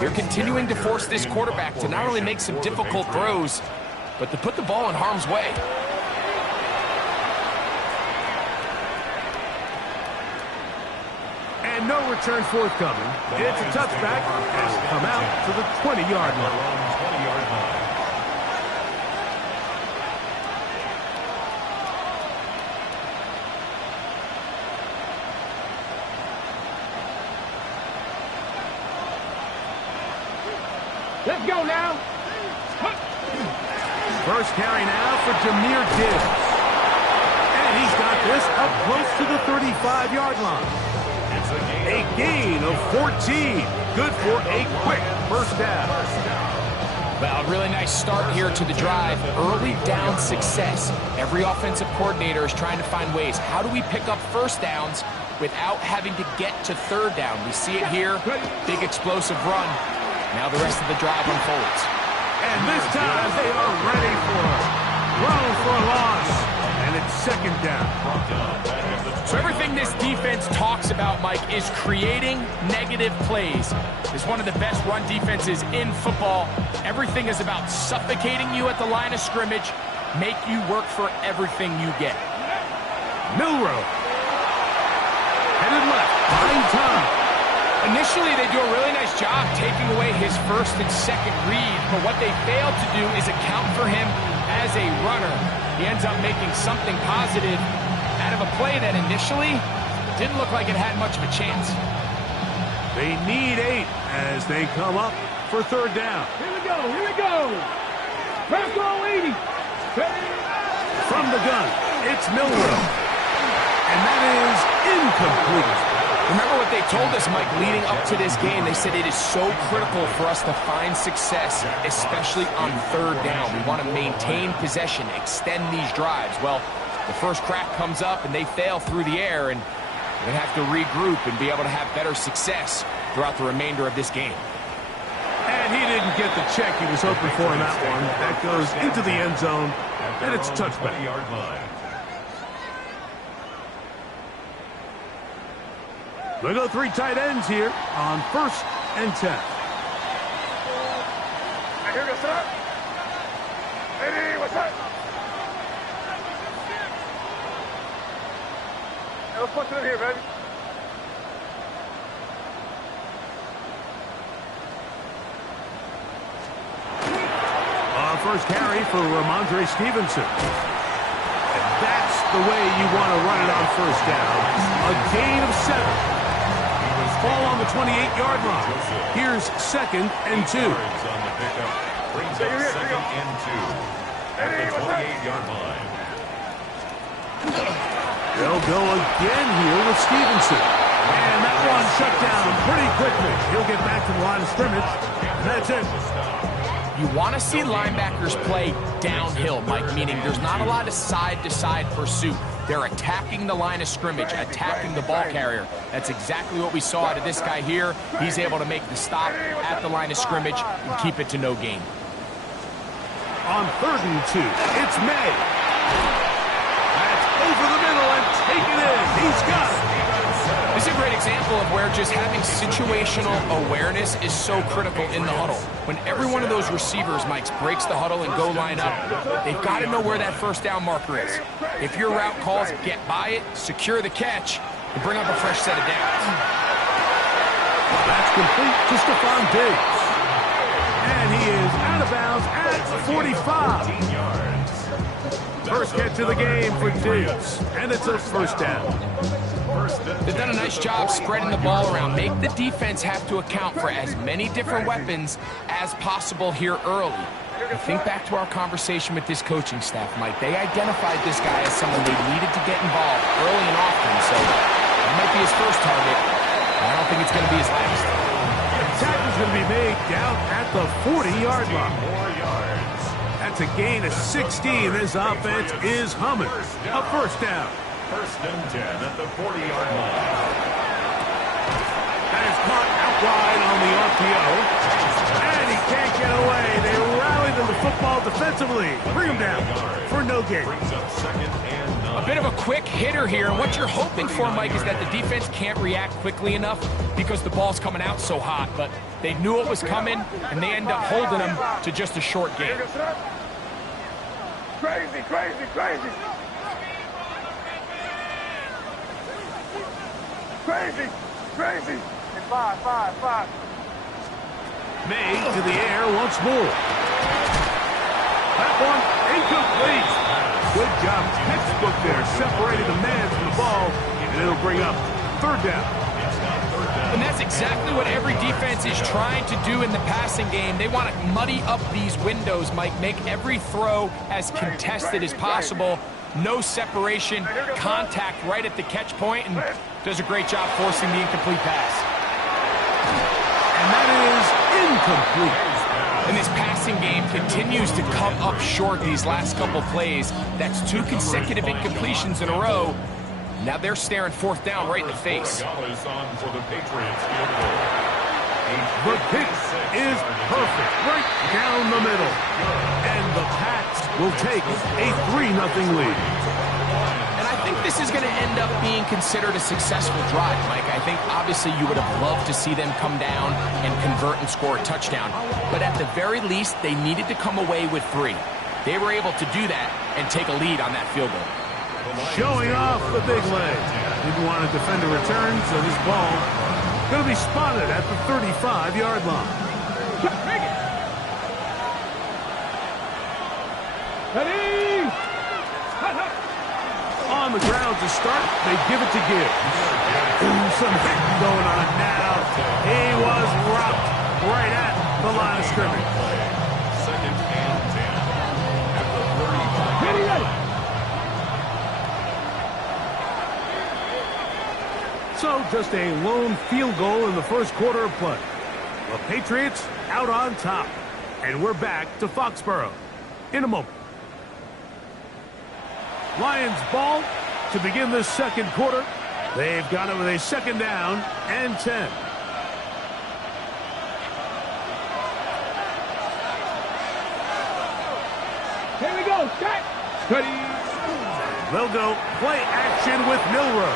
They're continuing to force this quarterback to not only make some difficult throws, but to put the ball in harm's way. And no return forthcoming. It's a touchback as we come out to the 20-yard line. Let's go now. First carry now for Jahmyr Gibbs. And he's got this up close to the 35-yard line. A gain of 14. Good for a quick first down. Well, a really nice start here to the drive. Early down success. Every offensive coordinator is trying to find ways. How do we pick up first downs without having to get to third down? We see it here. Big explosive run. Now the rest of the drive unfolds. And this time they are ready for it. Throw for a loss. And it's second down. So everything this defense talks about, Mike, is creating negative plays. It's one of the best run defenses in football. Everything is about suffocating you at the line of scrimmage, make you work for everything you get. Milroe. Headed left. Find time. Initially, they do a really nice job taking away his first and second read, but what they fail to do is account for him as a runner. He ends up making something positive out of a play that initially didn't look like it had much of a chance. They need 8 as they come up for third down. Here we go. Here we go. Press roll 80. From the gun, it's Milroe. And that is incomplete. Remember what they told us, Mike, leading up to this game. They said it is so critical for us to find success, especially on third down. We want to maintain possession, extend these drives. Well, the first crack comes up, and they fail through the air, and they have to regroup and be able to have better success throughout the remainder of this game. And he didn't get the check he was hoping for in that one. That goes into the end zone, and it's a touchback. They go 3 tight ends here on 1st and 10. Here goes up. Hey, what's up? Hey, let's put it in here, baby. First carry for Ramondre Stevenson. And that's the way you want to run it on first down. A gain of 7. Ball on the 28-yard line. Here's 2nd and 2. Brings up 2nd and 2 at the 28-yard line. They'll go again here with Stevenson. And that one shut down pretty quickly. He'll get back to the line of scrimmage. And that's it. You want to see linebackers play downhill, Mike, meaning there's not a lot of side-to-side pursuit. They're attacking the line of scrimmage, attacking the ball carrier. That's exactly what we saw out of this guy here. He's able to make the stop at the line of scrimmage and keep it to no gain. On 3rd and 2, it's May. That's over the middle and taken in. He's got it. This is a great example of where just having situational awareness is so critical in the huddle. When every one of those receivers, Mike, breaks the huddle and go line up, they've got to know where that first down marker is. If your route calls, get by it, secure the catch, and bring up a fresh set of downs. That's complete to Stephon Diggs. And he is out of bounds at 45. First catch of the game for Diggs, and it's a first down. They've done a nice job spreading the ball around. Make the defense have to account for as many different weapons as possible here early. And think back to our conversation with this coaching staff, Mike. They identified this guy as someone they needed to get involved early and often, so that might be his first target. I don't think it's going to be his last. The tackle's going to be made down at the 40-yard line. That's a gain of 16. This offense is humming. A first down. 1st and 10 at the 40-yard line. That is caught out wide on the RPO. And he can't get away. They rally to the football defensively. Bring him down for no gain. Brings up 2nd and 9. A bit of a quick hitter here, and what you're hoping for, Mike, is that the defense can't react quickly enough because the ball's coming out so hot, but they knew it was coming, and they end up holding them to just a short game. Crazy, crazy, crazy. Crazy, crazy. 5. May to the air once more. That one incomplete. Good job, textbook there, separating the man from the ball, and it'll bring up 3rd down. And that's exactly what every defense is trying to do in the passing game. They want to muddy up these windows, Mike, make every throw as contested as possible. No separation, contact right at the catch point, and does a great job forcing the incomplete pass. And that is incomplete. And this passing game continues to come up short these last couple plays. That's 2 consecutive incompletions in a row. Now they're staring 4th down right in the face. Gonzalez on for the Patriots field goal. The kick is perfect, right down the middle. And the Pats will take a 3-0 lead. And I think this is going to end up being considered a successful drive, Mike. I think obviously you would have loved to see them come down and convert and score a touchdown. But at the very least, they needed to come away with 3. They were able to do that and take a lead on that field goal. Showing off the big leg. Didn't want to defend a return, so this ball going to be spotted at the 35-yard line. Ready? On the ground to start, they give it to Gibbs. Ooh, some hitting going on now. He was rocked right at the line of scrimmage. 2nd and 10. At the 35. So just a lone field goal in the first quarter of play. The Patriots out on top. And we're back to Foxborough in a moment. Lions ball to begin this second quarter. They've got it with a 2nd down and 10. Here we go. Set. Ready. They'll go play action with Milroe.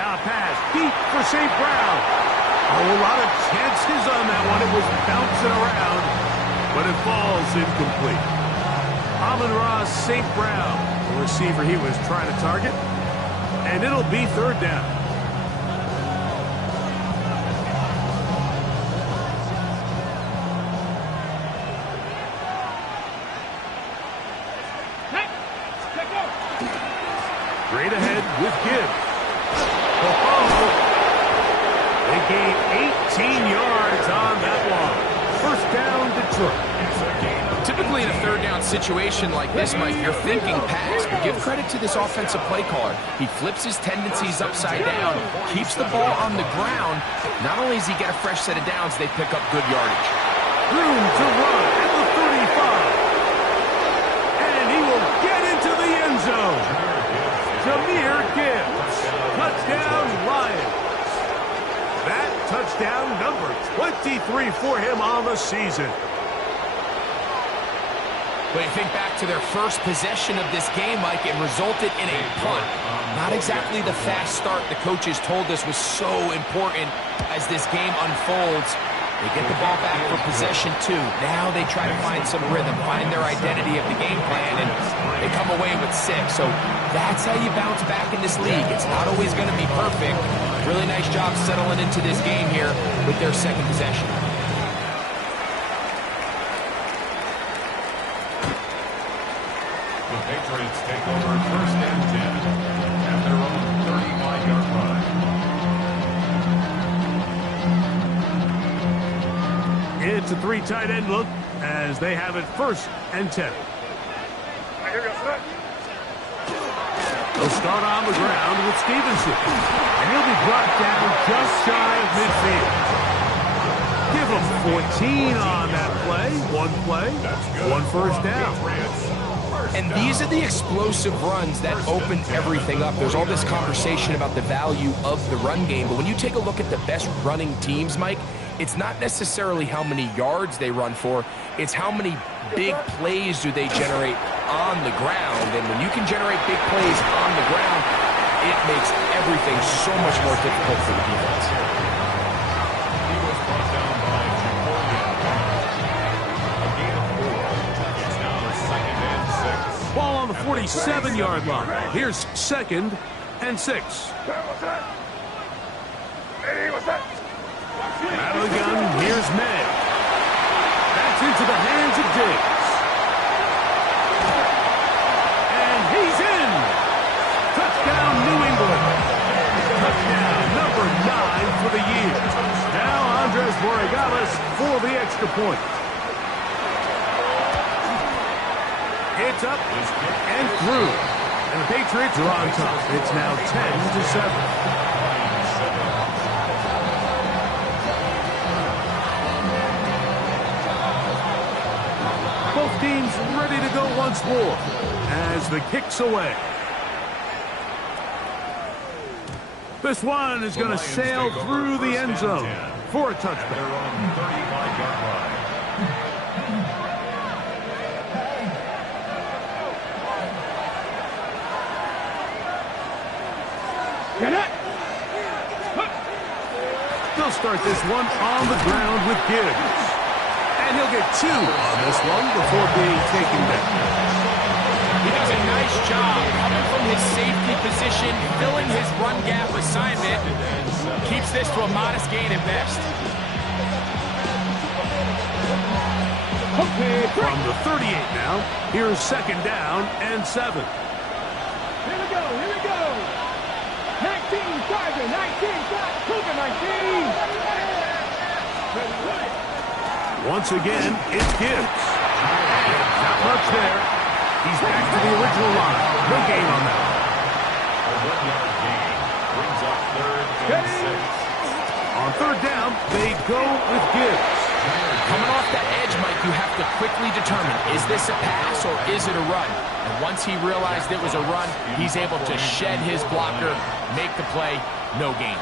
Now a pass deep for St. Brown. A whole lot of chances on that one. It was bouncing around, but it falls incomplete. Amon-Ra St. Brown, the receiver he was trying to target, and it'll be 3rd down. Straight ahead with Gibbs. They gained 18 yards on that one. 1st down, Detroit. Typically in a 3rd down situation like this, Mike, you're thinking pass, but give credit to this offensive play caller. He flips his tendencies upside down, keeps the ball on the ground. Not only does he get a fresh set of downs, they pick up good yardage. Room to run at the 35. And he will get into the end zone. Jahmyr Gibbs. Touchdown, Lions. That touchdown number 23 for him on the season. When you think back to their first possession of this game, Mike, it resulted in a punt. Not exactly the fast start the coaches told us was so important as this game unfolds. They get the ball back for possession 2. Now they try to find some rhythm, find their identity of the game plan, and they come away with 6. So that's how you bounce back in this league. It's not always going to be perfect. Really nice job settling into this game here with their 2nd possession. The Patriots take over 1st and 10 at their own 35-yard line. It's a 3 tight end look as they have it 1st and 10. They'll start on the ground with Stevenson. And he'll be brought down just shy of midfield. Give him 14 on that play. 1 play, 1 first down. And these are the explosive runs that open everything up. There's all this conversation about the value of the run game, but when you take a look at the best running teams, Mike, it's not necessarily how many yards they run for, it's how many big plays do they generate on the ground. And when you can generate big plays on the ground, it makes everything so much more difficult for the defense. He was brought down by Jacobian. A gain of 4. It's now 2nd and 6. Ball on the 47-yard line. Here's 2nd and 6. Out of the gun, here's May. That's into the hands of Diggs. And he's in. Touchdown, New England. Touchdown number 9 for the year. Now Andres Borregales for the extra point. It's up and through. And the Patriots are on top. It's now 10-7. Both teams ready to go once more as the kick's away. This one is going to sail through the end zone for a touchback. They're on 35-yard line. They'll start this one on the ground with Gibbs. And he'll get 2 on this one before being taken down. He does a nice job coming from his safety position, filling his run gap assignment. Keeps this to a modest gain at best. From the 38 now, here's 2nd down and 7. Here we go, here we go. 19, Tiger, 19, Cougar, 19. Once again, it's Gibbs. Not much there. He's back to the original line. No gain on that. A 1-yard gain brings up 3rd and 6. On 3rd down, they go with Gibbs. Coming off that edge, Mike, you have to quickly determine, is this a pass or is it a run? And once he realized it was a run, he's able to shed his blocker, make the play, no gain.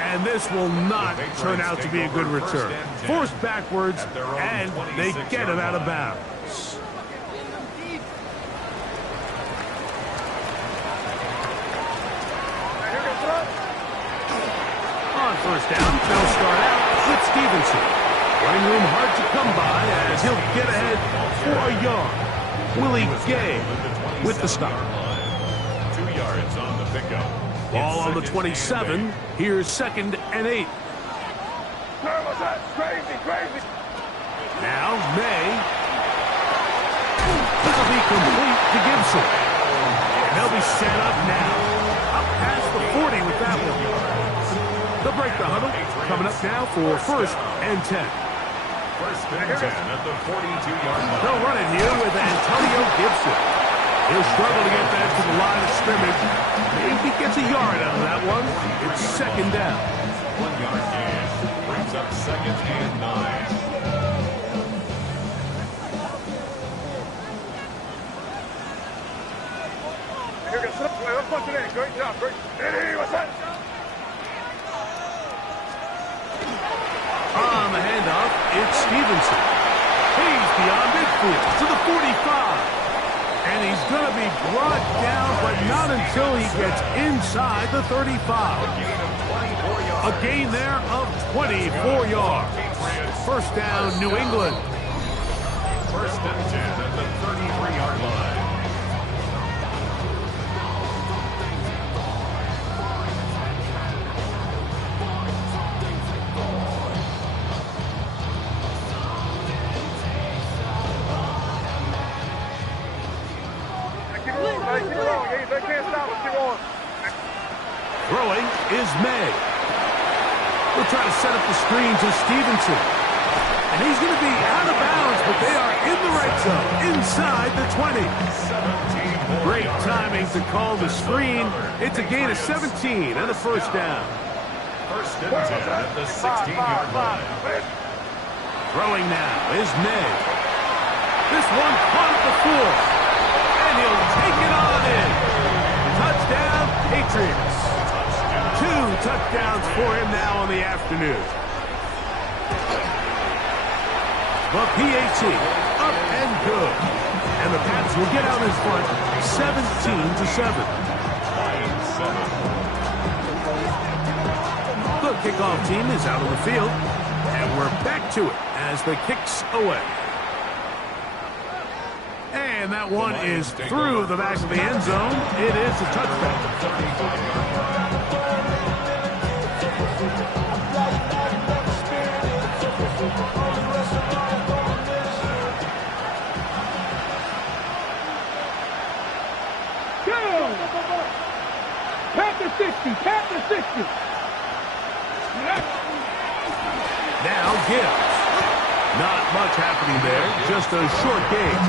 And this will not turn out to be a good return. Forced backwards, and they get him out of bounds. On 1st down, they'll start out with Stevenson. Running room hard to come by as he'll get ahead for a yard. Willie Gay with the stop. 2 yards on the pickup. Ball on the 27. Here's 2nd and 8. Crazy. Now May. That'll be complete to Gibson. And they'll be set up now. Up past the 40 with that one. They'll break the huddle. Coming up now for 1st and 10. 1st and 10 at the 42-yard line. They'll run it here with Antonio Gibson. He'll struggle to get that to the line of scrimmage. Maybe gets a yard out of that one. It's 2nd down. 1-yard gain brings up 2nd and 9. Great job, great. What's that? On the handoff, it's Stevenson. He's beyond midfield to the 45. And he's going to be brought down, but not until he gets inside the 35. A gain there of 24 yards. 1st down, New England. 1st and 10 at the 33-yard line. They can't stop us. Keep on. Throwing is May. We'll try to set up the screen to Stevenson. And he's going to be out of bounds, but they are in the right zone, inside the 20. Great timing to call the screen. It's a gain of 17 and a 1st down. 1st and 10 at the 16-yard line. Throwing now is May. This one caught at the floor. And he'll take it on in. Touchdown, Patriots. 2 touchdowns for him now on the afternoon. The PAT, up and good. And the Pats will get out in front, 17-7. The kickoff team is out on the field, and we're back to it as the kick's away. And that one is through the back of the end zone. It is a touchdown. Panther 60, Panther 60. Now Gibbs. Not much happening there, just a short game.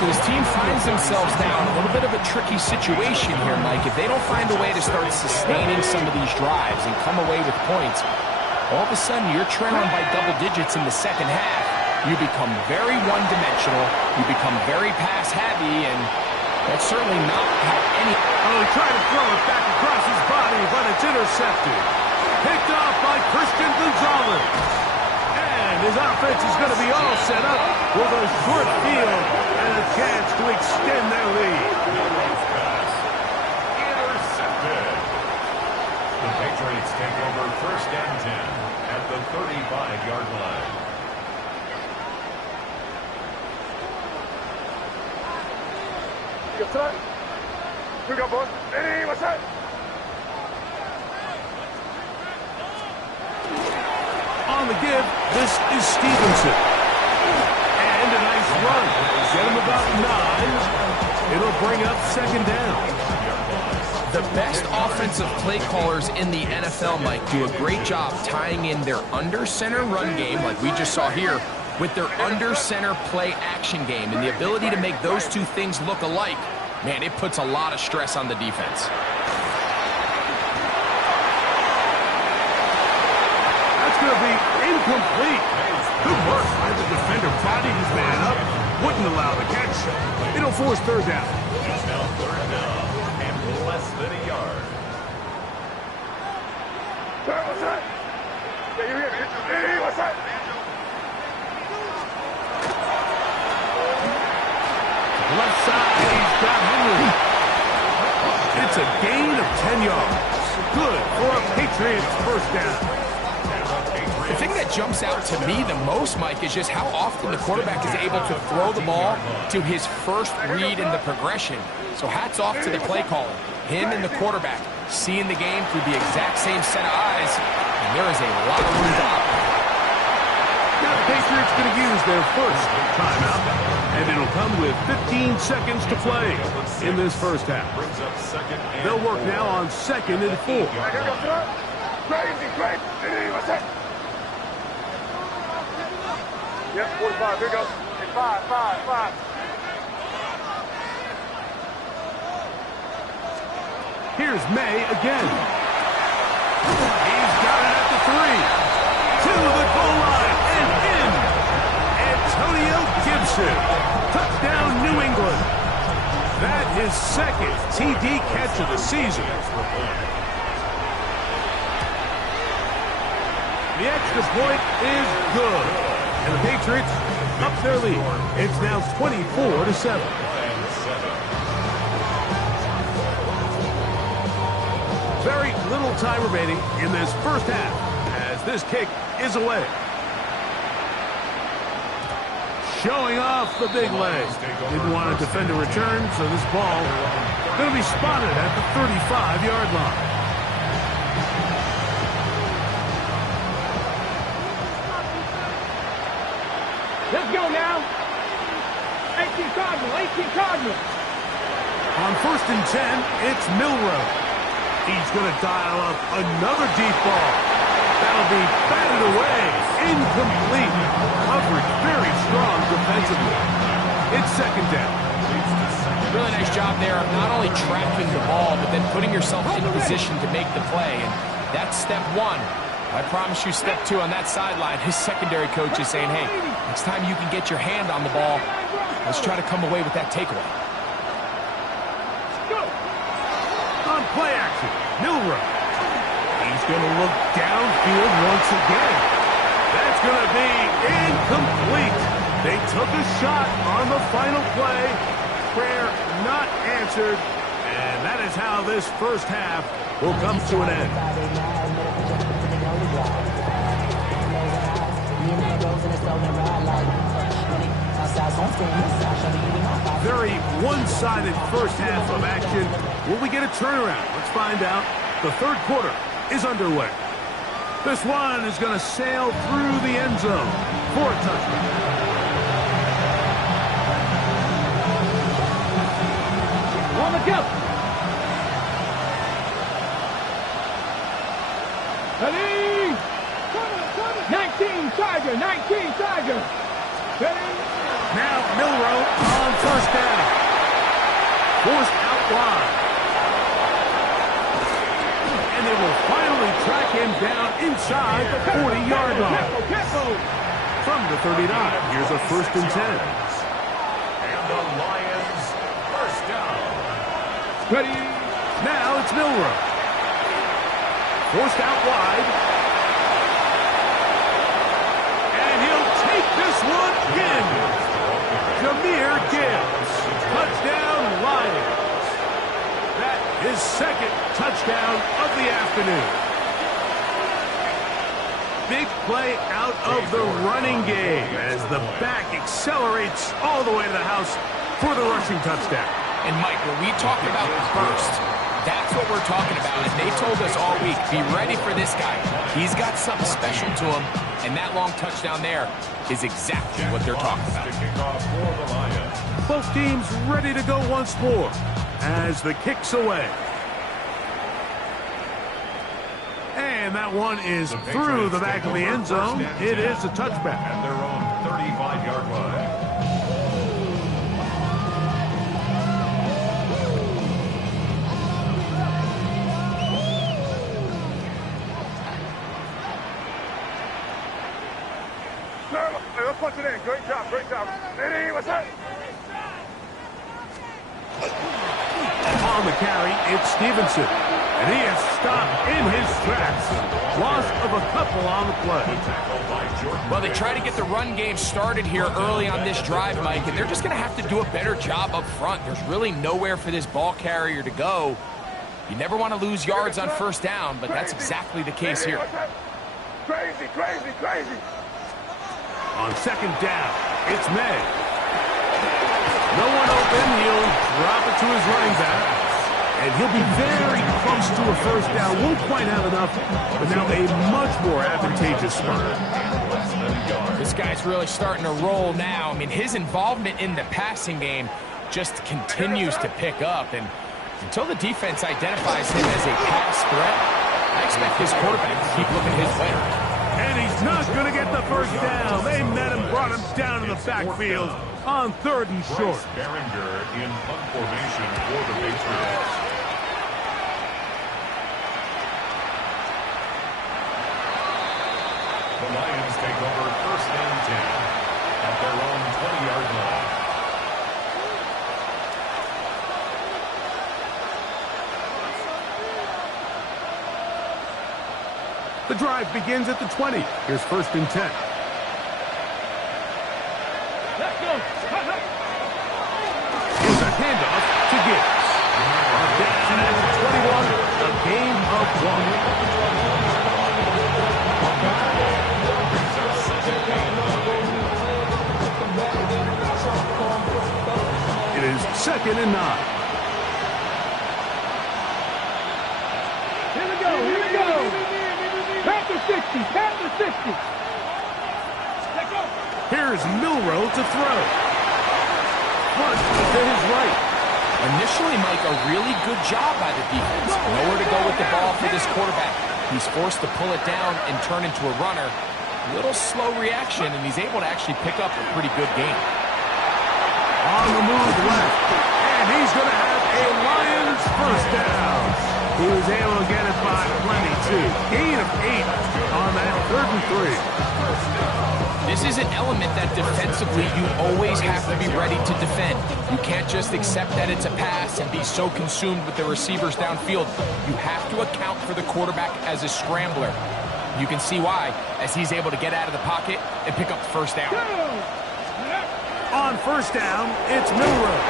So this team finds themselves now in a little bit of a tricky situation here, Mike. If they don't find a way to start sustaining some of these drives and come away with points, all of a sudden you're trailing by double digits in the second half. You become very one-dimensional. You become very pass-heavy, and that's certainly not how any... Oh, he tried to throw it back across his body, but it's intercepted. Picked off by Christian Gonzalez. And his offense is going to be all set up with a short field and a chance to extend their lead. Intercepted. The Patriots take over 1st and 10 at the 35-yard line. Here we go, boys. Hey, what's that? On the give, this is Stevenson. And a nice run. Get him about 9. It'll bring up 2nd down. The best offensive play callers in the NFL, Mike, do a great job tying in their under-center run game, like we just saw here, with their under-center play action game. And the ability to make those two things look alike, man, it puts a lot of stress on the defense. That's going to be incomplete. Good work by the defender, prodding his man up. Wouldn't allow the catch. It'll force 3rd down. It's now 3rd down and less than a yard. What's that? Yeah, you hear me? Hey, what's that? Left side, he's got Henry. It's a gain of 10 yards. Good for a Patriots 1st down. The thing that jumps out to me the most, Mike, is just how often the quarterback is able to throw the ball to his first read in the progression. So hats off to the play caller. Him and the quarterback seeing the game through the exact same set of eyes, and there is a lot of room to operate. Now the Patriots going to use their first timeout, and it'll come with 15 seconds to play in this 1st half. They'll work now on 2nd and 4. Crazy, crazy. Hey, what's that? Yep, 45. Here we go. Hey, 5. Here's May again. He's got it at the 3. To the goal line and in. Antonio Gibson. Touchdown, New England. That is 2nd TD catch of the season. The extra point is good. And the Patriots up their lead. It's now 24-7. Very little time remaining in this 1st half as this kick is away. Showing off the big leg. Didn't want to defend a return, so this ball going to be spotted at the 35-yard line. Let's go now. 18 Cardinals. On 1st and 10, it's Milroe. He's going to dial up another deep ball. That'll be batted away. Incomplete. Coverage very strong defensively. It's 2nd down. Really nice job there of not only tracking the ball, but then putting yourself in position to make the play. And that's step 1. I promise you, step 2 on that sideline, his secondary coach is saying, hey, next time you can get your hand on the ball, let's try to come away with that takeaway. On play action, Milroe. He's going to look downfield once again. That's going to be incomplete. They took a shot on the final play. Prayer not answered. And that is how this first half will come to an end. Very one-sided first half of action. Will we get a turnaround? Let's find out. The third quarter is underway. This one is going to sail through the end zone for a touchdown. On the go. Ready? 19 Tiger, 19 Tiger. Ready? Now Milroe on first down. Forced out wide. And they will finally track him down inside the 40-yard line. From the 39, here's a 1st and 10. And the Lions first down. Ready? Now it's Milroe. Forced out wide. And he'll take this one in. Jahmyr Gibbs. Touchdown, Lions. That is 2nd touchdown of the afternoon. Big play out of the running game as the back accelerates all the way to the house for the rushing touchdown. And Mike, when we talk about burst, that's what we're talking about. And they told us all week, be ready for this guy. He's got something special to him, and that long touchdown there is exactly what they're talking about. Both teams ready to go once more as the kick's away. And that one is through the back of the end zone. It is a touchback. At their own 35-yard line. Let's punch it in. Great job, great job. Ready? What's up? On the carry, it's Stevenson. And he is stopped in his tracks. Loss of a couple on the play. Well, they try to get the run game started here early on this drive, Mike, and they're just going to have to do a better job up front. There's really nowhere for this ball carrier to go. You never want to lose yards on first down, but that's exactly the case here. Crazy, crazy, crazy. On 2nd down, it's May. No one open. He'll drop it to his running back. And he'll be very close to a first down. Won't quite have enough, but now a much more advantageous spot. This guy's really starting to roll now. I mean, his involvement in the passing game just continues to pick up. And until the defense identifies him as a pass threat, I expect his quarterback to keep looking his way. And he's not going to get the first down. They met him, brought him down to the backfield on 3rd and short. Behringer in punt formation for the Patriots. The Lions take over 1st and 10 at their own 20-yard line. The drive begins at the 20. Here's 1st and 10. Let's go. Here's a handoff to Gibbs. Down at the 21, a gain of 1. It is 2nd and 9. Here we go, here we go. Panther 60, Panther 60. Let's go. Here's Milroe to throw. Punt to his right. Initially, Mike, a really good job by the defense. Nowhere to go with the ball for this quarterback. He's forced to pull it down and turn into a runner. Little slow reaction, and he's able to actually pick up a pretty good game. On the move left, and he's going to have a Lions first down. He was able to get it by plenty, too. Gain of 8 on that 3rd and 3. This is an element that defensively you always have to be ready to defend. You can't just accept that it's a pass and be so consumed with the receivers downfield. You have to account for the quarterback as a scrambler. You can see why, as he's able to get out of the pocket and pick up the first down. On first down, it's Milroe.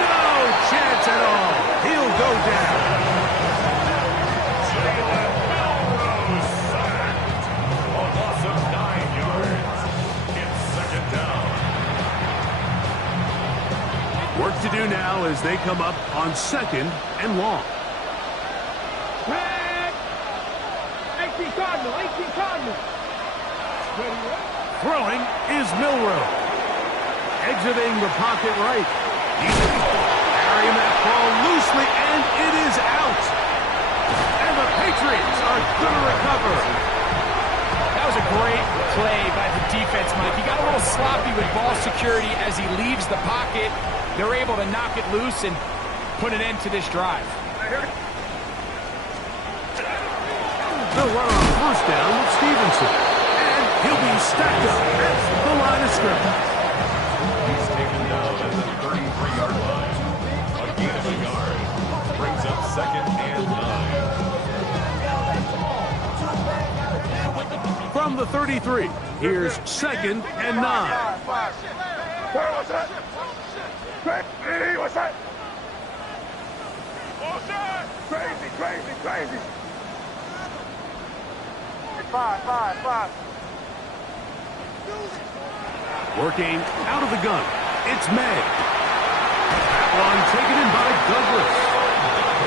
No chance at all. He'll go down. Work to do now as they come up on 2nd and long. 18 Cardinal, 18 Cardinal. Throwing is Milroe. Exiting the pocket right. He's carrying that ball loosely, and it is out. And the Patriots are going to recover. That was a great play by the defense, Mike. He got a little sloppy with ball security as he leaves the pocket. They're able to knock it loose and put an end to this drive. They'll run on first down with Stevenson. And he'll be stacked up at the line of scrimmage. He's taken down at the 33-yard line. A gain of a yard. Brings up 2nd and 9. From the 33, here's 2nd and 9. What's that? What's that? Crazy, crazy, crazy. 5. Working out of the gun, it's May. That one taken in by Douglas.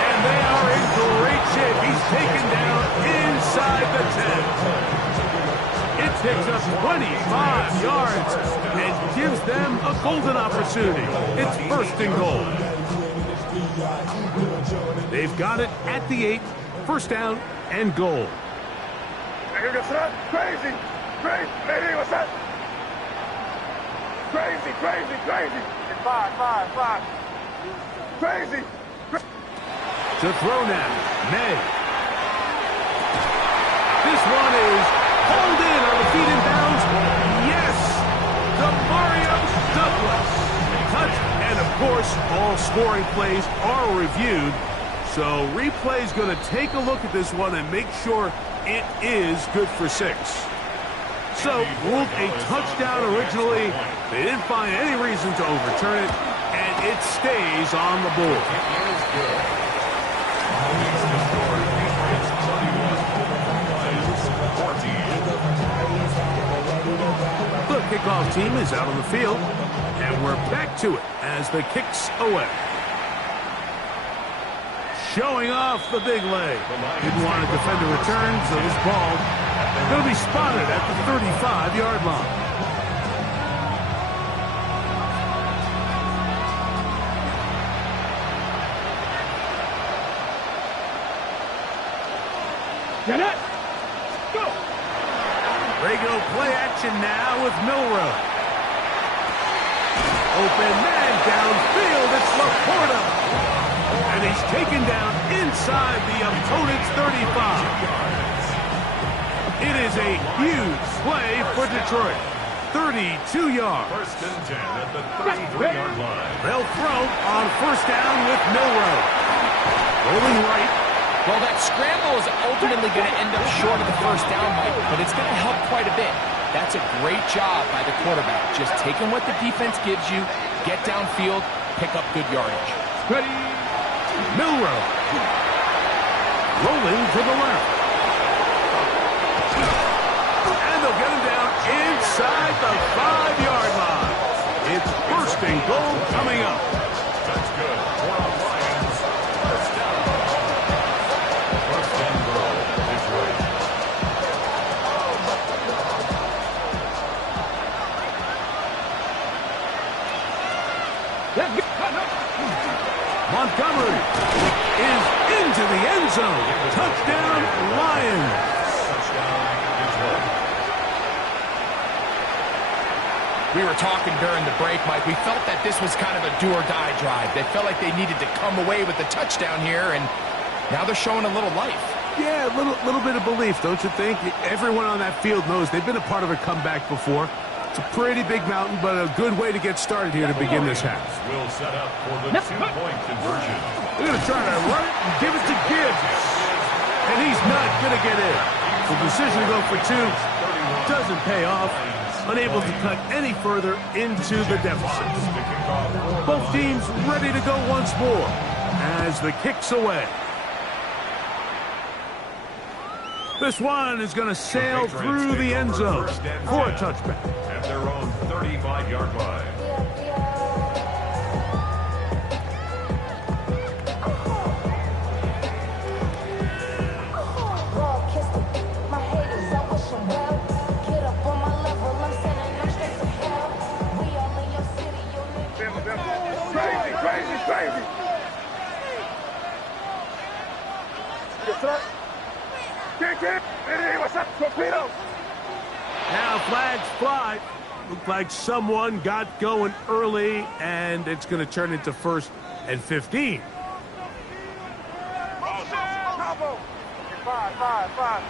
And they are in great shape. He's taken down inside the 10. It picks up 25 yards and gives them a golden opportunity. It's 1st and goal. They've got it at the 8, 1st down and goal. Crazy, crazy. Hey, what's that? Crazy, crazy, crazy. 5. Crazy. To throw now, May. This one is hauled in on the feet in bounds. Yes! Demario Douglas. Touch, and of course, all scoring plays are reviewed. So replay's going to take a look at this one and make sure it is good for 6. So, ruled a touchdown originally. They didn't find any reason to overturn it, and it stays on the board. The kickoff team is out on the field, and we're back to it as the kick's away. Showing off the big leg. Didn't want to defend a return, so this ball going to be spotted at the 35-yard line. Get it. Go. Regular play action now with Milroe. Open man downfield. It's Laporta. And he's taken down inside the opponent's 35. It is a huge play for Detroit. 32 yards. 1st and 10 at the 33-yard line. They'll throw on first down with Milroe. Rolling right. Well, that scramble is ultimately going to end up short of the first down, Mike, but it's going to help quite a bit. That's a great job by the quarterback. Just taking what the defense gives you, get downfield, pick up good yardage. Ready. Milroe. Rolling to the left. And they'll get him down inside the 5-yard line. It's 1st and goal coming up. That's good. For our Lions. First down. 1st and goal. Detroit. Montgomery is into the end zone. Touchdown, Lions. Touchdown, Detroit. We were talking during the break, Mike. We felt that this was kind of a do-or-die drive. They felt like they needed to come away with the touchdown here, and now they're showing a little life. Yeah, a little bit of belief, don't you think? Everyone on that field knows they've been a part of a comeback before. It's a pretty big mountain, but a good way to get started here to begin this half. Will set up for the two-point conversion. They're going to try to run it and give it to Gibbs. And he's not going to get in. The decision to go for two doesn't pay off. Unable to cut any further into the deficit. Both teams ready to go once more as the kick's away. This one is going to sail through the end zone for a touchback. At their own 35-yard line. Crazy. What's up, torpedo? Now flags fly. Looked like someone got going early, and it's going to turn into 1st and 15. Combo. 5.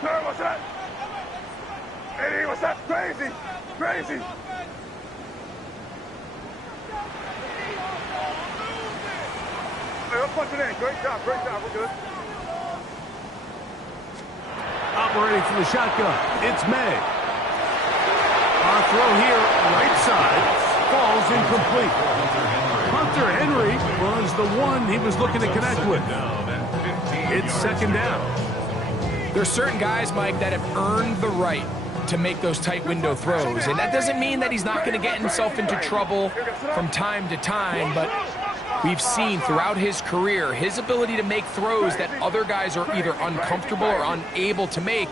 Sir, what's up? Eddie, what's up? Crazy. Let's punch it in. Great job. We're good. Operating from the shotgun, it's May. Our throw here, right side, falls incomplete. Hunter Henry was the one he was looking to connect with. It's 2nd down. There's certain guys, Mike, that have earned the right to make those tight window throws. And that doesn't mean that he's not going to get himself into trouble from time to time, but we've seen throughout his career his ability to make throws that other guys are either uncomfortable or unable to make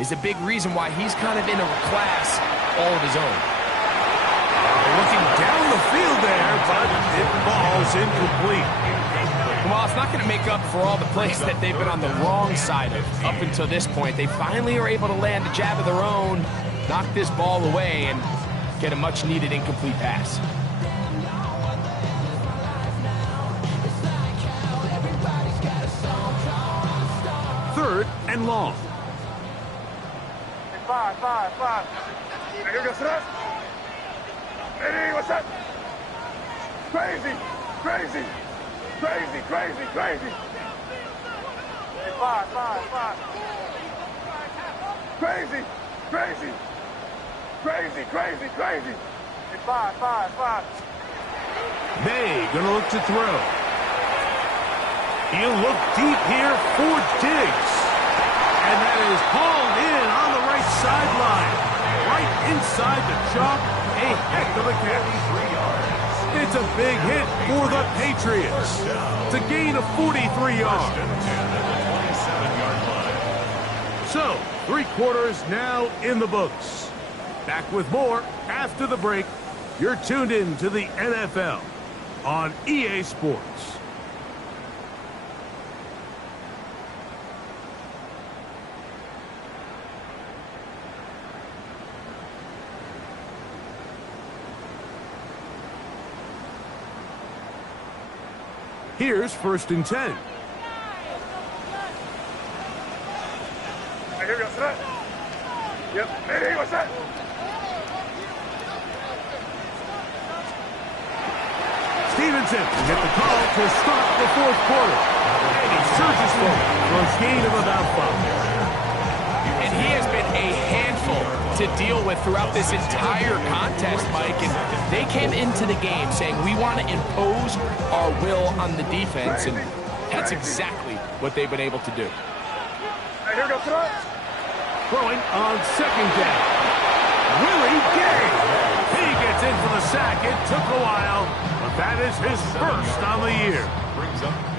is a big reason why he's kind of in a class all of his own. Looking down the field there, but it falls incomplete. Well, it's not going to make up for all the plays that they've been on the wrong side of up until this point. They finally are able to land a jab of their own, knock this ball away, and get a much-needed incomplete pass. Third and long. 5. Here goes it. Eddie, what's up? Crazy. 5. Crazy. 5. May gonna look to throw. He'll look deep here for Diggs. And that is hauled in on the right sideline. Right inside the chalk. A heck of a catch. It's a big hit for the Patriots. It's a gain of 43 yards. So, 3 quarters now in the books. Back with more after the break. You're tuned in to the NFL on EA Sports. Here's 1st and 10. Here goes it. Yep. Eddie, what's that? Stevenson will get the call to start the 4th quarter. And he surges forward for a gain of about 5. And he has been a handful to deal with throughout this entire contest, Mike. And they came into the game saying, we want to impose our will on the defense. And that's exactly what they've been able to do. Here goes it. Throwing on 2nd down. Willie Gay. He gets in for the sack. It took a while, but that is his 1st on the year.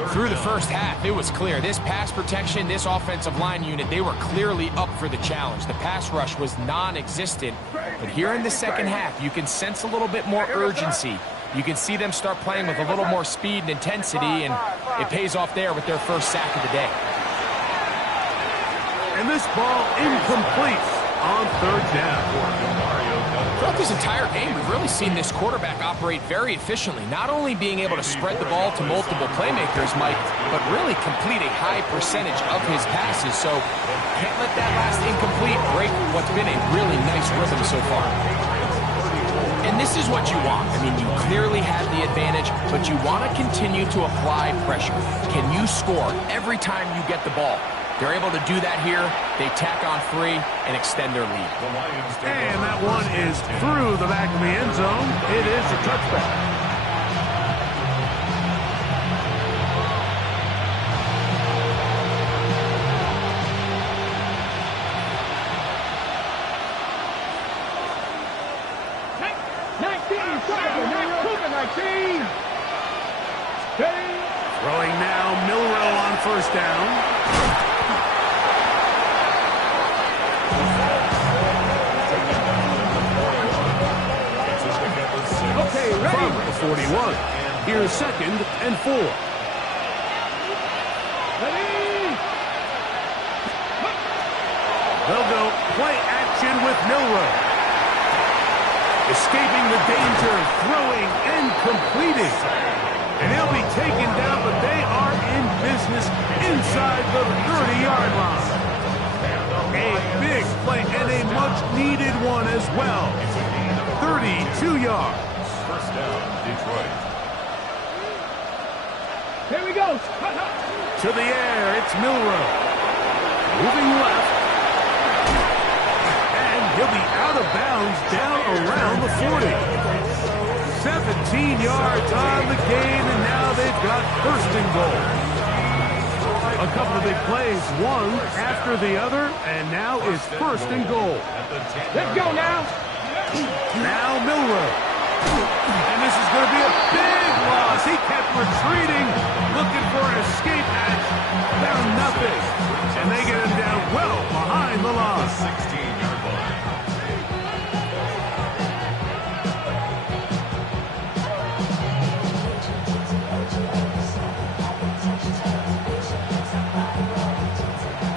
Through the first half, it was clear. This pass protection, this offensive line unit, they were clearly up for the challenge. The pass rush was non-existent. But here in the second half, you can sense a little bit more urgency. You can see them start playing with a little more speed and intensity, and it pays off there with their 1st sack of the day. And this ball incomplete on 3rd down. Throughout this entire game, we've really seen this quarterback operate very efficiently, not only being able to spread the ball to multiple playmakers, Mike, but really complete a high percentage of his passes. So can't let that last incomplete break what's been a really nice rhythm so far. And this is what you want. I mean, you clearly have the advantage, but you want to continue to apply pressure. Can you score every time you get the ball? They're able to do that here. They tack on 3 and extend their lead. And that one is through the back of the end zone. It is a touchback. Throwing now, Milroe on first down. Okay, ready. From the 41. Here's 2nd and 4. Ready. They'll go play action with Milroe. Escaping the danger, throwing and completing. And he'll be taken down, but they are in business inside the 30-yard line. A big play and a much-needed one as well. 32 yards. First down, Detroit. Here we go. To the air, it's Milroe. Moving left. And he'll be out of bounds down around the 40. 17 yards on the game, and now they've got 1st and goal. A couple of big plays, one after the other, and now it's 1st and goal. Let's go now. Now Milroe. And this is going to be a big loss. He kept retreating, looking for an escape hatch. Found nothing. And they get him down well behind the line. 16-yard line.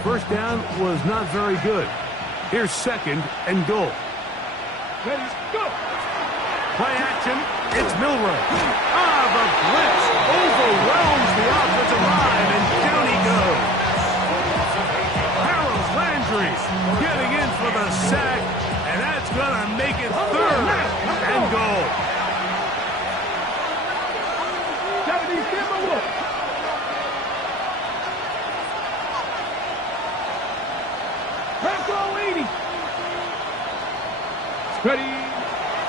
First down was not very good. Here's 2nd and goal. Ready, go. Play action. It's Milroe. The blitz overwhelms the offensive line, and down he goes. Harold Landry getting in for the sack, and that's going to make it 3rd and goal. 70 Timberwolves. Franco 80. Ready.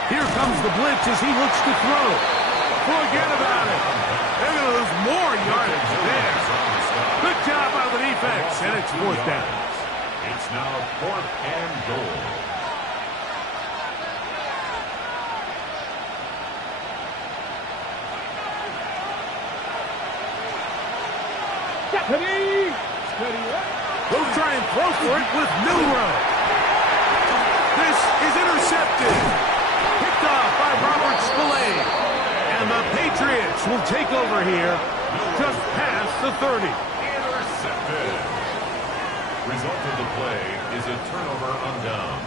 Here comes the blitz as he looks to throw. Forget about it. They're going to lose more yardage there. Good job by the defense, and it's 4th down. It's now 4th and goal. Ready. Ready. They'll try and throw for it with Milroe. This is intercepted. Picked off by Robert Spillane. And the Patriots will take over here just past the 30. Intercepted. Result of the play is a turnover on downs.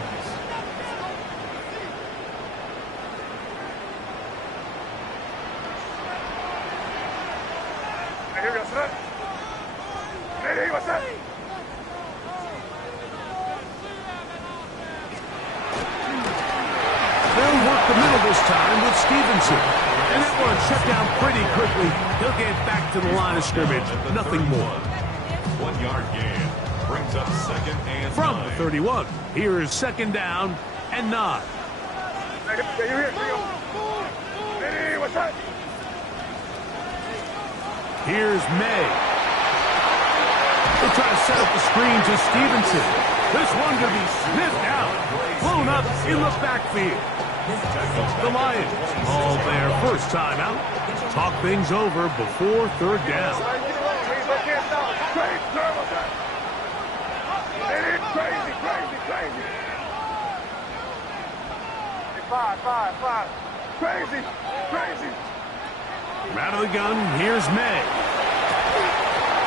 They'll work the middle this time with Stevenson. And that one shut down pretty quickly. He'll get back to the line of scrimmage. Nothing more. 1-yard gain brings up 2nd and From 9. the 31, here is 2nd down and 9. Here's May. They'll try to set up the screen to Stevenson. This one going to be sniffed out. Blown up in the backfield. The Lions all their first time out. Talk things over before 3rd down. Out of the gun, here's May.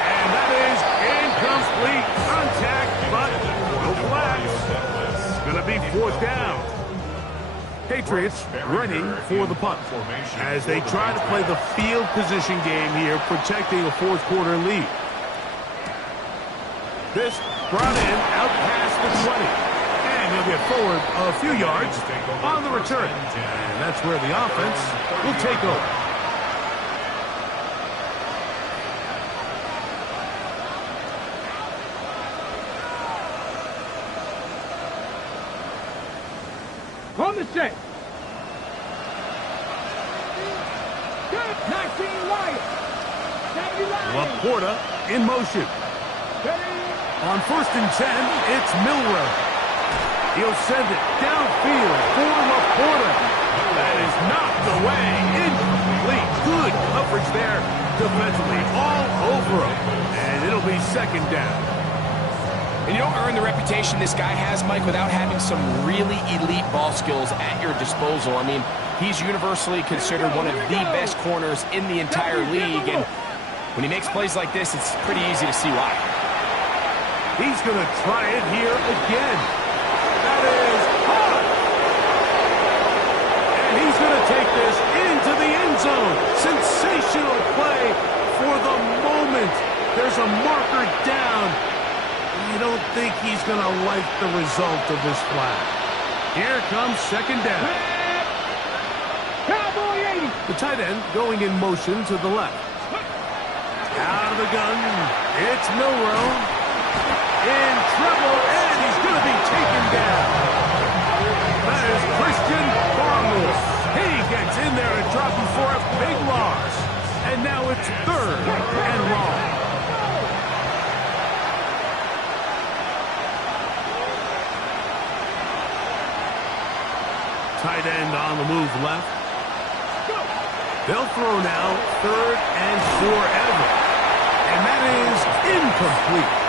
And that is incomplete contact, but no flags. It's going to be 4th down. Patriots running for the punt as they try to play the field position game here, protecting a fourth quarter lead. This brought in out past the 20. And he'll get forward a few yards on the return. And that's where the offense will take over. On the set. 19 Lions. Laporta in motion. On 1st and 10, it's Milroe. He'll send it downfield for Laporta. That is knocked away. Incomplete. Good coverage there defensively. All over him. And it'll be 2nd down. And you don't earn the reputation this guy has, Mike, without having some really elite ball skills at your disposal. I mean, he's universally considered one of the best corners in the entire league. And when he makes plays like this, it's pretty easy to see why. He's going to try it here again. That is hot. And he's going to take this into the end zone. Sensational play for the moment. There's a marker down. I don't think he's going to like the result of this flag. Here comes 2nd down. Cowboy 80. The tight end going in motion to the left. Out of the gun. It's Milroe. In trouble, and he's going to be taken down. That is Christian Barmore. He gets in there and drops him for a big loss. And now it's 3rd and long. Tight end on the move left. They'll throw now 3rd and forever. And that is incomplete.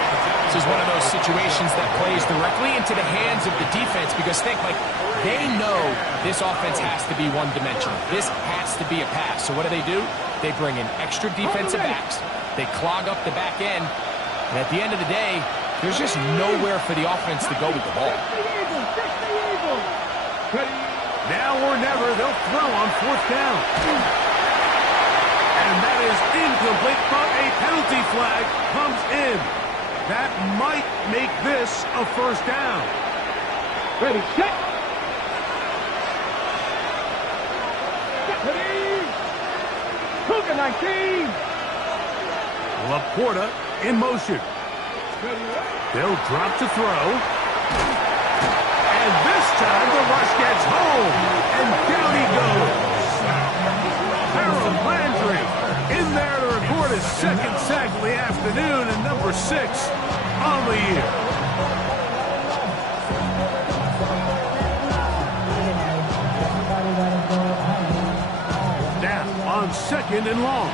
This is one of those situations that plays directly into the hands of the defense because think, like, they know this offense has to be one-dimensional. This has to be a pass. So what do? They bring in extra defensive backs. They clog up the back end. And at the end of the day, there's just nowhere for the offense to go with the ball. Now or never, they'll throw on 4th down. And that is incomplete, but a penalty flag comes in. That might make this a 1st down. Ready, set. Ready. Cougar 19. Laporta in motion. They'll drop to throw. And this time the rush gets home. And down he goes. Harold Landry in there to record his 2nd sack of the afternoon and number 6 on the year. Now on 2nd and long.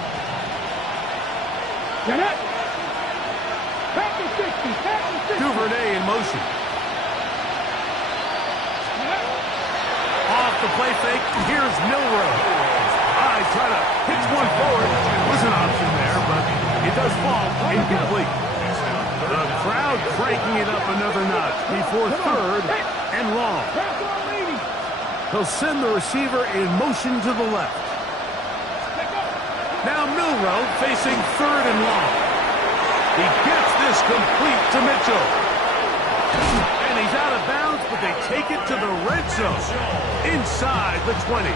Duvernay in motion. Off the play fake, here's Milroe. Try to pitch one forward. Was an option there, but it does fall incomplete. The crowd cranking it up another notch before 3rd and long. He'll send the receiver in motion to the left. Now Milroe facing 3rd and long. He gets this complete to Mitchell. And he's out of bounds, but they take it to the red zone. Inside the 20.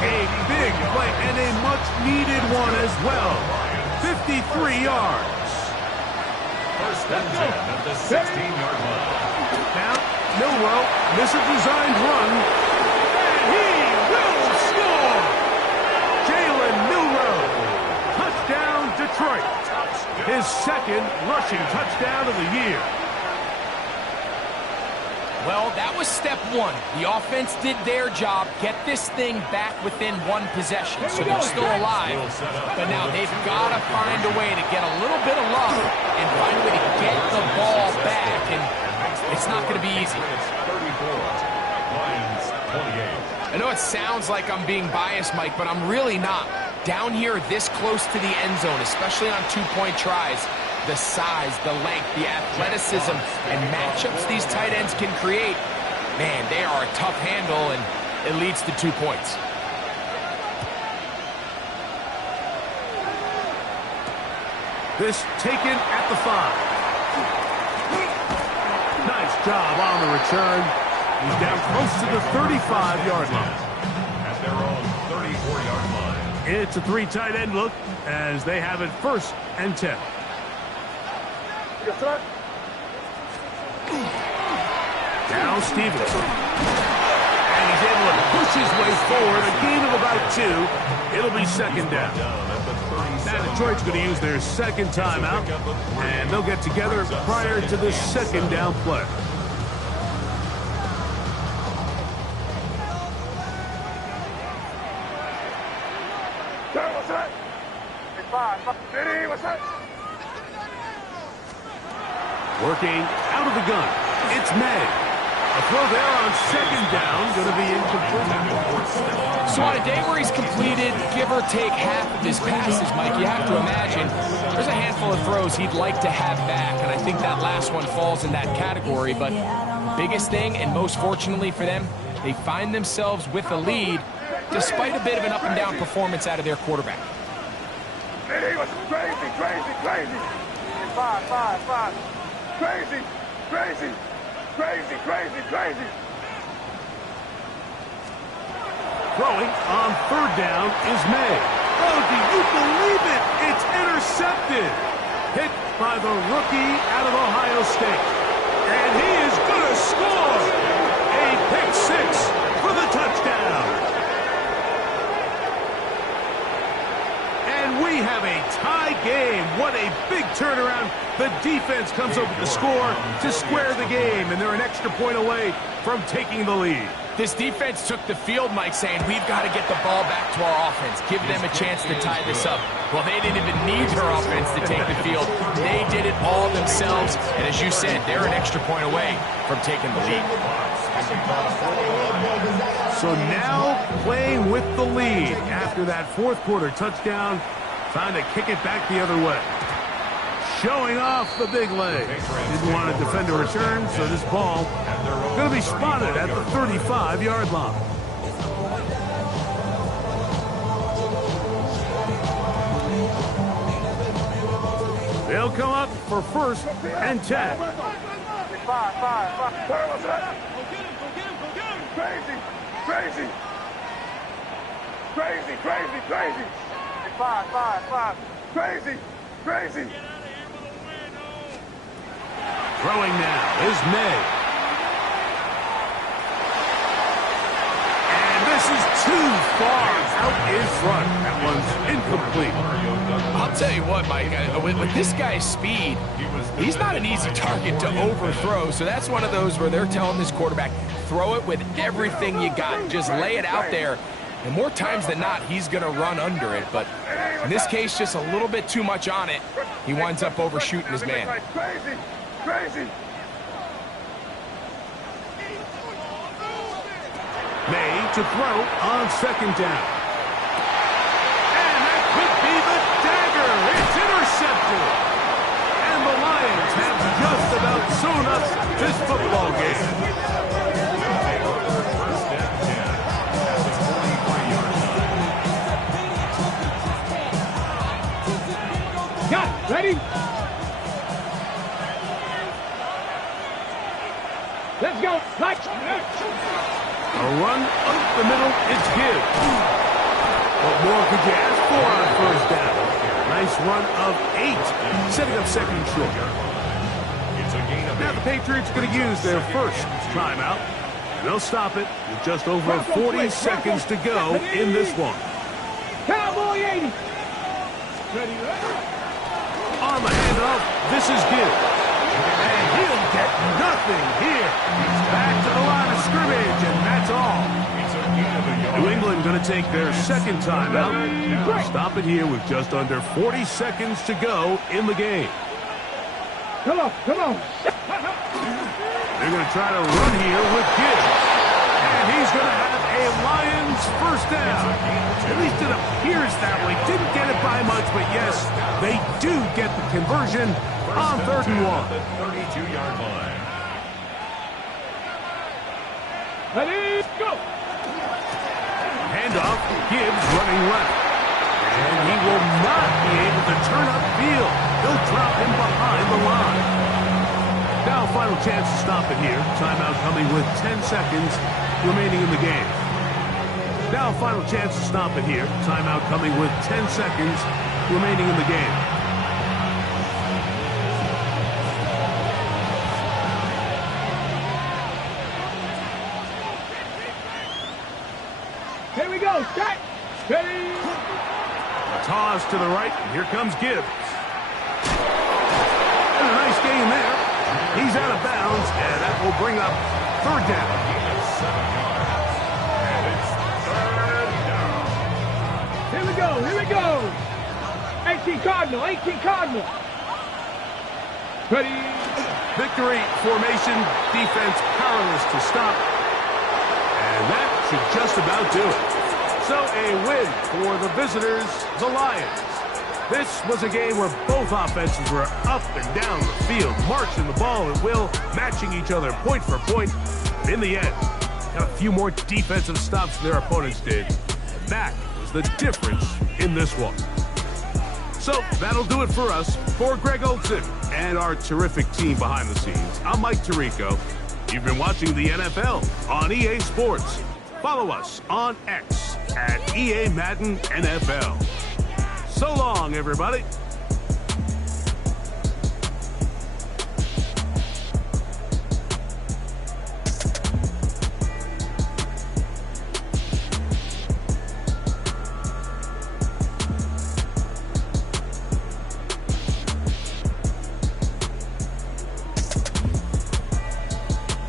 A big play and a much-needed one as well. 53 yards. 1st and 10 at the 16-yard line. Now, Milroe misses a designed run. And he will score! Jalen Milroe. Touchdown, Detroit. His 2nd rushing touchdown of the year. Well, that was step 1. The offense did their job, get this thing back within 1 possession, so they're still alive. But now they've got to find a way to get a little bit of luck and find a way to get the ball back, and it's not going to be easy. I know it sounds like I'm being biased, Mike, but I'm really not. Down here this close to the end zone, especially on 2-point tries, the size, the length, the athleticism, and matchups these tight ends can create, Man, they are a tough handle, and it leads to 2 points. This taken at the 5. Nice job on the return. He's down close to the 35-yard line. At their own 34-yard line. It's a 3 tight end look as they have it 1st and 10. Yes, sir. Now Stevenson. And he's able to push his way forward. A gain of about 2. It'll be 2nd down. Now Detroit's going to use their 2nd timeout, and they'll get together prior to the 2nd down play. What's that? Hey, 5. Hey, what's that? Working out of the gun. It's May. A throw there on 2nd down, going to be incomplete. So on a day where he's completed, give or take half of his passes, Mike, you have to imagine there's a handful of throws he'd like to have back, and I think that last one falls in that category. But biggest thing, and most fortunately for them, they find themselves with a lead despite a bit of an up-and-down performance out of their quarterback. Hey, was crazy. 5. Crazy. Throwing on 3rd down is May. Oh, do you believe it? It's intercepted. Hit by the rookie out of Ohio State. And he is going to score. A pick 6 for the touchdown. And we have a tie game. What a big turnaround. The defense comes up with the score to square the game, and they're an extra point away from taking the lead. This defense took the field, Mike, saying, we've got to get the ball back to our offense, give them a chance to tie this up. Well, they didn't even need their offense to take the field. They did it all themselves, and as you said, they're an extra point away from taking the lead. So now playing with the lead after that 4th quarter touchdown, trying to kick it back the other way. Showing off the big leg. Didn't want to defend a return, so this ball going to be spotted at the 35-yard line. They'll come up for 1st and 10. 5. What's that? Crazy. 5. Crazy. Throwing now is May. And this is too far out in front. That one's incomplete. I'll tell you what, Mike, with this guy's speed, he's not an easy target to overthrow. So that's one of those where they're telling this quarterback, throw it with everything you got. Just lay it out there. And more times than not, he's going to run under it. But in this case, just a little bit too much on it. He winds up overshooting his man. Crazy. May to throw on 2nd down. And that could be the dagger. It's intercepted. And the Lions have just about sewn up this football game. Ready? Let's go. A run up the middle, it's good. What more could you ask for on 1st down? Nice run of 8, setting up 2nd and short. Now the Patriots going to use their 1st timeout. And they'll stop it with just over 40 seconds to go in this one. Cowboy 80. Ready. On the handoff, this is good. And he'll get nothing here. Back to the line of scrimmage, and that's all. New England going to take their 2nd timeout. Stop it here with just under 40 seconds to go in the game. Come on. They're going to try to run here with Gibbs. And he's going to have a Lions 1st down. At least it appears that way. Didn't get it by much, but yes, they do get the conversion on 3rd and 1. The 32-yard line. Ready, go! Handoff, Gibbs running left. And he will not be able to turn upfield. He'll drop him behind the line. Now final chance to stop it here. Timeout coming with 10 seconds remaining in the game. Now final chance to stop it here. Timeout coming with 10 seconds remaining in the game. Here we go, set, ready! A toss to the right, and here comes Gibbs. And a nice gain there. He's out of bounds, and that will bring up third down. And it's third down. Here we go, here we go! 18 Cardinal, 18 Cardinal! Ready? Victory formation, defense powerless to stop. And that should just about do it. So a win for the visitors, the Lions. This was a game where both offenses were up and down the field, marching the ball at will, matching each other point for point. In the end, got a few more defensive stops than their opponents did. And that was the difference in this one. So that'll do it for us. For Greg Olsen and our terrific team behind the scenes, I'm Mike Tirico. You've been watching the NFL on EA Sports. Follow us on X at EA Madden NFL. So long, everybody.